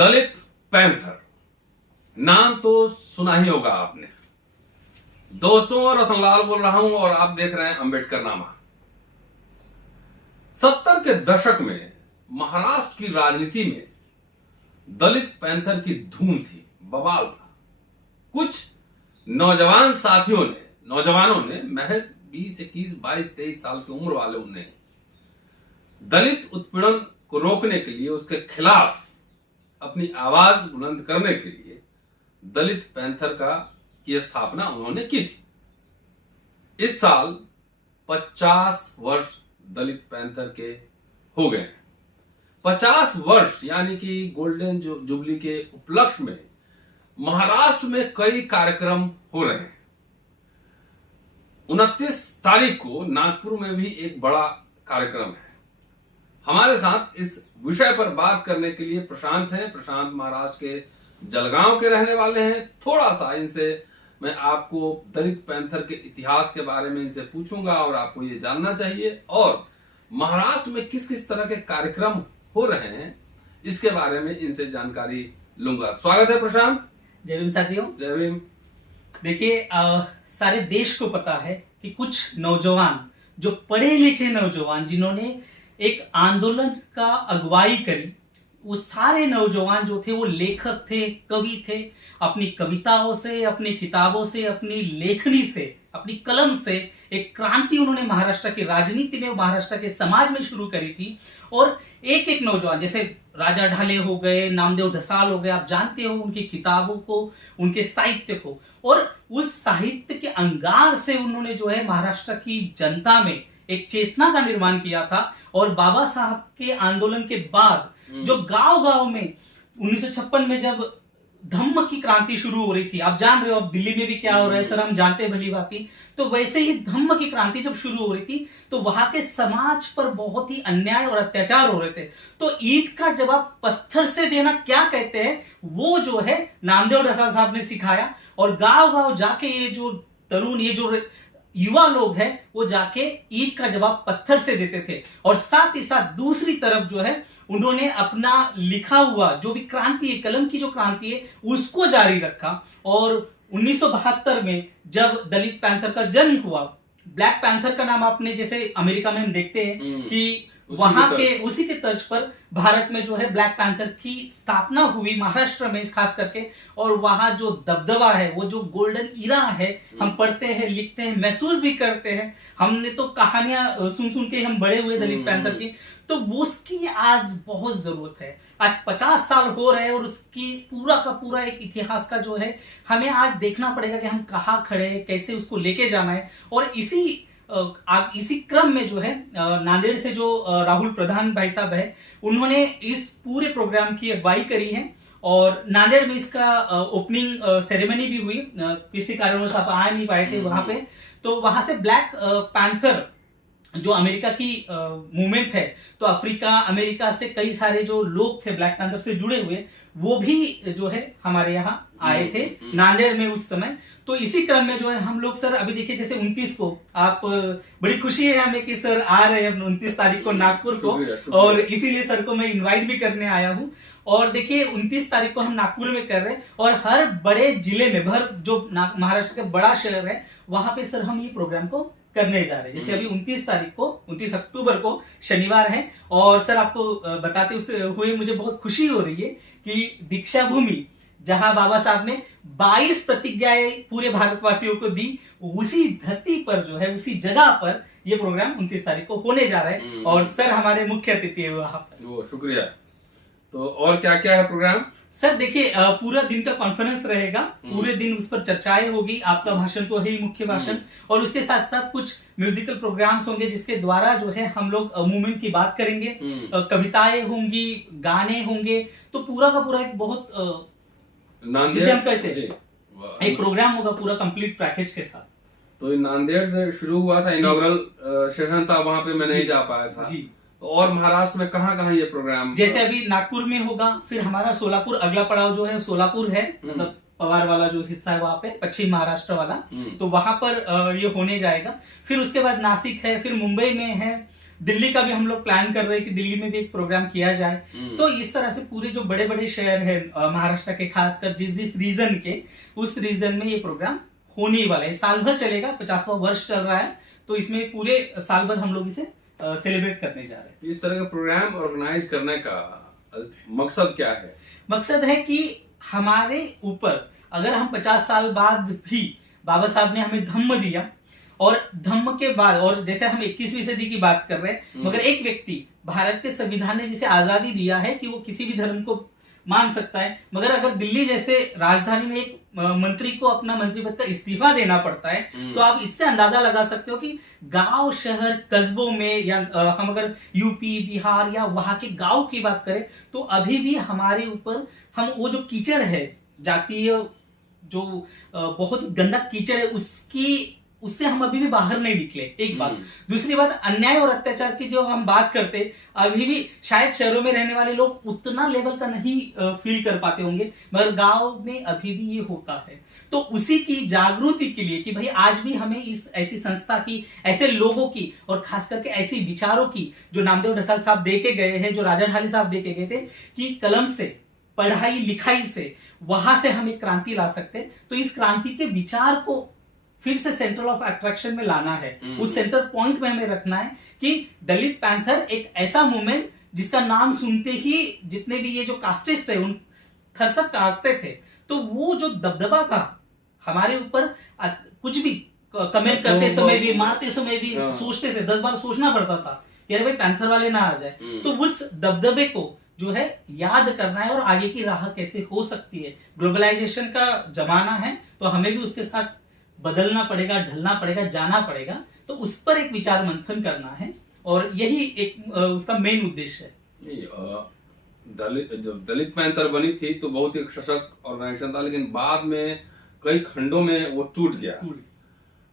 दलित panther नाम तो सुना ही होगा आपने। दोस्तों, रतनलाल बोल रहा हूं और आप देख रहे हैं अंबेडकर नामा। 70 के दशक में महाराष्ट्र की राजनीति में दलित पैंथर की धूम थी, बवाल था। कुछ नौजवानों ने महज 20, 21, 22, 23 साल की उम्र वाले उन्हें दलित उत्पीड़न को रोकने के लिए, उसके खिलाफ अपनी आवाज बुलंद करने के लिए दलित पैंथर की स्थापना उन्होंने की थी। इस साल 50 वर्ष दलित पैंथर के हो गए हैं। 50 वर्ष यानी कि गोल्डन जुबली के उपलक्ष्य में महाराष्ट्र में कई कार्यक्रम हो रहे हैं। 29 तारीख को नागपुर में भी एक बड़ा कार्यक्रम है। हमारे साथ इस विषय पर बात करने के लिए प्रशांत हैं। प्रशांत महाराष्ट्र के जलगांव के रहने वाले हैं। थोड़ा सा इनसे मैं आपको दलित पैंथर के इतिहास के बारे में इनसे पूछूंगा और आपको ये जानना चाहिए, और महाराष्ट्र में किस किस तरह के कार्यक्रम हो रहे हैं इसके बारे में इनसे जानकारी लूंगा। स्वागत है प्रशांत। जय भीम साथियों। जय भीम। देखिए, सारे देश को पता है कि कुछ नौजवान, जो पढ़े लिखे नौजवान जिन्होंने एक आंदोलन का अगुवाई करी, वो सारे नौजवान जो थे वो लेखक थे, कवि थे। अपनी कविताओं से, अपनी किताबों से, अपनी लेखनी से, अपनी कलम से एक क्रांति उन्होंने महाराष्ट्र की राजनीति में, महाराष्ट्र के समाज में शुरू करी थी। और एक एक नौजवान, जैसे राजा ढाले हो गए, नामदेव ढसाल हो गए, आप जानते हो उनकी किताबों को, उनके साहित्य को, और उस साहित्य के अंगार से उन्होंने जो है महाराष्ट्र की जनता में एक चेतना का निर्माण किया था। और बाबा साहब के आंदोलन के बाद जो गांव गांव में 1956 में जब धम्म की क्रांति शुरू हो रही थी, आप जान रहे हो अब दिल्ली में भी क्या हो रहा है सर, हम जानते हैं भली भांति। तो वैसे ही धम्म की क्रांति जब शुरू हो रही थी तो वहां के समाज पर बहुत ही अन्याय और अत्याचार हो रहे थे। तो ईंट का जवाब पत्थर से देना क्या कहते हैं, वो जो है नामदेव ढसाल साहब ने सिखाया। और गांव गांव जाके ये जो तरुण, ये जो युवा लोग हैं, वो जाके ईंट का जवाब पत्थर से देते थे। और साथ ही साथ दूसरी तरफ जो है उन्होंने अपना लिखा हुआ जो भी क्रांति है, कलम की जो क्रांति है, उसको जारी रखा। और 1972 में जब दलित पैंथर का जन्म हुआ, ब्लैक पैंथर का नाम आपने, जैसे अमेरिका में हम देखते हैं कि वहां के उसी के तर्ज पर भारत में जो है ब्लैक पैंथर की स्थापना हुई, महाराष्ट्र में खास करके। और वहां जो दबदबा है, वो जो गोल्डन इरा है, हम पढ़ते हैं, लिखते हैं, महसूस भी करते हैं। हमने तो कहानियां सुन सुन के हम बड़े हुए दलित पैंथर की, तो उसकी आज बहुत जरूरत है। आज 50 साल हो रहे हैं और उसकी पूरा का पूरा एक इतिहास का जो है हमें आज देखना पड़ेगा कि हम कहाँ खड़े हैं, कैसे उसको लेके जाना है। और इसी क्रम में जो है नांदेड़ से जो राहुल प्रधान भाई साहब है, उन्होंने इस पूरे प्रोग्राम की अगुवाई करी है। और नांदेड़ में इसका ओपनिंग सेरेमनी भी हुई। किसी कारणवश आप आ नहीं पाए थे वहां पे, तो वहां से ब्लैक पैंथर जो अमेरिका की मूवमेंट है, तो अफ्रीका, अमेरिका से कई सारे जो लोग थे ब्लैक पैंथर से जुड़े हुए, वो भी जो है हमारे यहाँ आए थे नांदेड़ में उस समय। तो इसी क्रम में जो है हम लोग सर, अभी देखिए जैसे 29 को, आप बड़ी खुशी है हमें कि सर आ रहे हैं 29 तारीख को नागपुर को, और इसीलिए सर को मैं इनवाइट भी करने आया हूँ। और देखिए 29 तारीख को हम नागपुर में कर रहे हैं, और हर बड़े जिले में, जो महाराष्ट्र का बड़ा शहर है, वहां पे सर हम ये प्रोग्राम को करने जा रहे हैं। जैसे अभी 29 तारीख को, 29 अक्टूबर को शनिवार है। और सर आपको बताते हुए मुझे बहुत खुशी हो रही है कि दीक्षा भूमि, जहां बाबा साहब ने 22 प्रतिज्ञाएं पूरे भारतवासियों को दी, उसी धरती पर जो है, उसी जगह पर ये प्रोग्राम 29 तारीख को होने जा रहा है। और सर हमारे मुख्य अतिथि है वहां पर। शुक्रिया। तो और क्या क्या है प्रोग्राम? सर देखिए, पूरा दिन का कॉन्फ्रेंस रहेगा, पूरे दिन उस पर चर्चाएं होगी। आपका भाषण तो है ही, मुख्य भाषण, और उसके साथ साथ कुछ म्यूजिकल प्रोग्राम्स होंगे जिसके द्वारा जो है हम लोग मूवमेंट की बात करेंगे। कविताएं होंगी, गाने होंगे, तो पूरा का पूरा एक बहुत जिसे हम कहते हैं एक प्रोग्राम होगा, पूरा कंप्लीट पैकेज के साथ। तो नांदेड़ से शुरू हुआ था, इनॉग्रल सेशन था, वहां पे मैं नहीं जा पाया था जी। और महाराष्ट्र में कहाँ कहाँ ये प्रोग्राम? जैसे अभी नागपुर में होगा, फिर हमारा सोलापुर, अगला पड़ाव जो है सोलापुर है, मतलब पवार वाला जो हिस्सा है वहां पे, पश्चिम महाराष्ट्र वाला, तो वहां पर ये होने जाएगा। फिर उसके बाद नासिक है, फिर मुंबई में है, दिल्ली का भी हम लोग प्लान कर रहे हैं कि दिल्ली में भी एक प्रोग्राम किया जाए। तो इस तरह से पूरे जो बड़े बड़े शहर है महाराष्ट्र के, खासकर जिस रीजन के, उस रीजन में ये प्रोग्राम होने वाला है। साल भर चलेगा, 50वां वर्ष चल रहा है, तो इसमें पूरे साल भर हम लोग इसे सेलिब्रेट करने जा रहे हैं। इस तरह का प्रोग्राम ऑर्गेनाइज करने का मकसद क्या है? मकसद है कि हमारे ऊपर अगर हम 50 साल बाद भी बाबा साहब ने हमें धम्म दिया, और धम्म के बाद, और जैसे हम 21वीं सदी की बात कर रहे हैं, मगर एक व्यक्ति, भारत के संविधान ने जिसे आजादी दिया है कि वो किसी भी धर्म को मान सकता है, मगर अगर दिल्ली जैसे राजधानी में एक मंत्री को अपना मंत्री पद का इस्तीफा देना पड़ता है, तो आप इससे अंदाजा लगा सकते हो कि गांव, शहर, कस्बों में, या हम अगर यूपी, बिहार या वहां के गांव की बात करें, तो अभी भी हमारे ऊपर हम वो जो कीचड़ है, जातीय जो बहुत गंदा कीचड़ है, उससे हम अभी भी बाहर नहीं निकले, एक बात। दूसरी बात, अन्याय और अत्याचार की जो हम बात करते, अभी भी शायद शहरों में रहने वाले लोग उतना लेवल का नहीं फील कर पाते होंगे, मगर गांव में अभी भी ये होता है। तो उसी की जागृति के लिए कि भाई आज भी हमें इस ऐसी संस्था की, ऐसे लोगों की, और खास करके ऐसी विचारों की जो नामदेव ढसाल साहब दे के गए हैं, जो राजा ढाली साहब दे के गए थे, कि कलम से, पढ़ाई लिखाई से, वहां से हम एक क्रांति ला सकते। तो इस क्रांति के विचार को फिर से सेंटर ऑफ अट्रैक्शन में लाना है, उस सेंटर पॉइंट में हमें रखना है कि दलित पैंथर एक ऐसा मूवमेंट जिसका नाम सुनते ही जितने भी ये जो कास्टिस्ट है उन थर-थर कांपते थे। तो वो जो दबदबा था हमारे ऊपर, कुछ भी कमेंट करते समय भी, मारते समय भी सोचते थे, 10 बार सोचना पड़ता था कि अरे भाई पैंथर वाले ना आ जाए। तो उस दबदबे को जो है याद करना है, और आगे की राह कैसे हो सकती है। ग्लोबलाइजेशन का जमाना है, तो हमें भी उसके साथ बदलना पड़ेगा, ढलना पड़ेगा, जाना पड़ेगा। तो उस पर एक विचार मंथन करना है, और यही एक उसका मेन उद्देश्य है। जब दलित पैंथर बनी थी तो बहुत ही सशक्त ऑर्गेनाइजेशन था, लेकिन बाद में कई खंडों में वो टूट गया।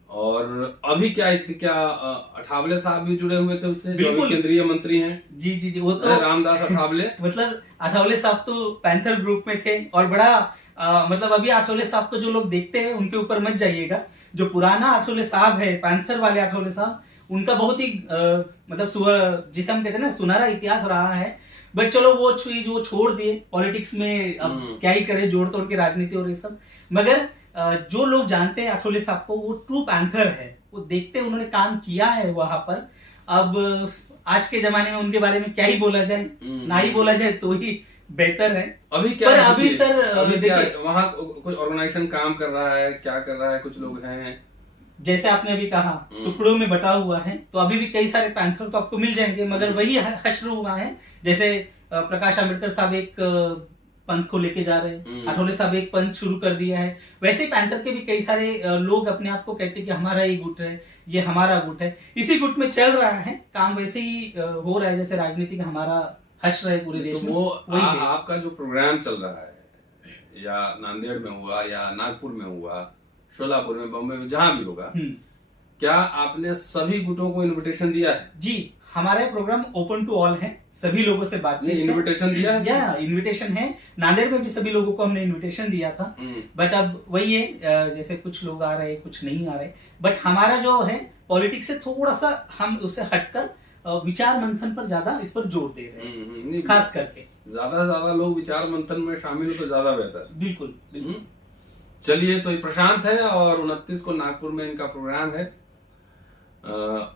और अभी क्या स्थिति, क्या अठावले साहब भी जुड़े हुए थे उससे, जो केंद्रीय मंत्री हैं? जी, वो तो रामदास अठावले मतलब अठावले साहब तो पैंथर ग्रुप में थे, और बड़ा मतलब अभी आठवले साहब को जो लोग देखते हैं उनके ऊपर मत जाइएगा। जो पुराना आठवले साहब है, पैंथर वाले आठवले साहब, उनका बहुत ही मतलब जिसे हम कहते हैं ना, सुनहरा इतिहास रहा है। बट चलो वो चीज वो छोड़ दिए, पॉलिटिक्स में अब क्या ही करे, जोड़ तोड़ के राजनीति और ये सब। मगर जो लोग जानते हैं आठवले साहब को, वो ट्रू पैंथर है, वो देखते, उन्होंने काम किया है वहां पर। अब आज के जमाने में उनके बारे में क्या ही बोला जाए, ना ही बोला जाए तो ही बेहतर है। अभी क्या पर अभी सर, अभी क्या वहाँ कोई ऑर्गेनाइजेशन काम कर रहा है, क्या कर रहा है? कुछ लोग हैं, जैसे आपने अभी कहा, टुकड़ों में बटा हुआ है, तो अभी भी कई सारे पैंथर तो आपको मिल जाएंगे, मगर वही हश्र हुआ है। जैसे प्रकाश आंबेडकर साहब एक पंथ को लेके जा रहे हैं, आठवले साहब एक पंथ शुरू कर दिया है। वैसे ही पैंथर के भी कई सारे लोग अपने आप को कहते हैं कि हमारा ये गुट है, ये हमारा गुट है। इसी गुट में चल रहा है काम, वैसे ही हो रहा है जैसे राजनीति का हमारा हश्र है पूरे देश में। वो आपका जो प्रोग्राम चल रहा है, या नांदेड़ में हुआ, या नागपुर में हुआ, शोलापुर में, बम्बई में, जहां भी होगा, क्या आपने सभी गुटों को इनविटेशन दिया है? जी, हमारा प्रोग्राम ओपन टू ऑल है, सभी लोगों से बातचीत। इनविटेशन दिया है? या इनविटेशन है, नांदेड़ में भी सभी लोगों को हमने इनविटेशन दिया था। बट अब वही है, जैसे कुछ लोग आ रहे, कुछ नहीं आ रहे। बट हमारा जो है पॉलिटिक्स से थोड़ा सा हम उससे हटकर विचार मंथन पर ज्यादा इस पर जोर दे रहे हैं, खास करके। ज्यादा से ज्यादा लोग विचार मंथन में शामिल हो तो ज्यादा बेहतर। बिल्कुल बिल्कुल। चलिए, तो ये प्रशांत है, और 29 को नागपुर में इनका प्रोग्राम है।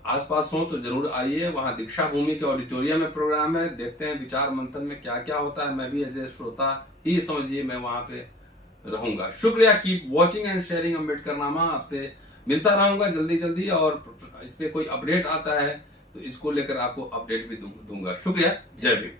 आसपास हो तो जरूर आइए, वहां दीक्षा भूमि के ऑडिटोरियम में प्रोग्राम है। देखते हैं विचार मंथन में क्या क्या होता है। मैं भी एज ए श्रोता ही समझिए मैं वहां पे रहूंगा। शुक्रिया। Keep watching and sharing Ambedkarnama. आपसे मिलता रहूंगा जल्दी जल्दी, और इस पे कोई अपडेट आता है तो इसको लेकर आपको अपडेट भी दूंगा। शुक्रिया। जय भीम।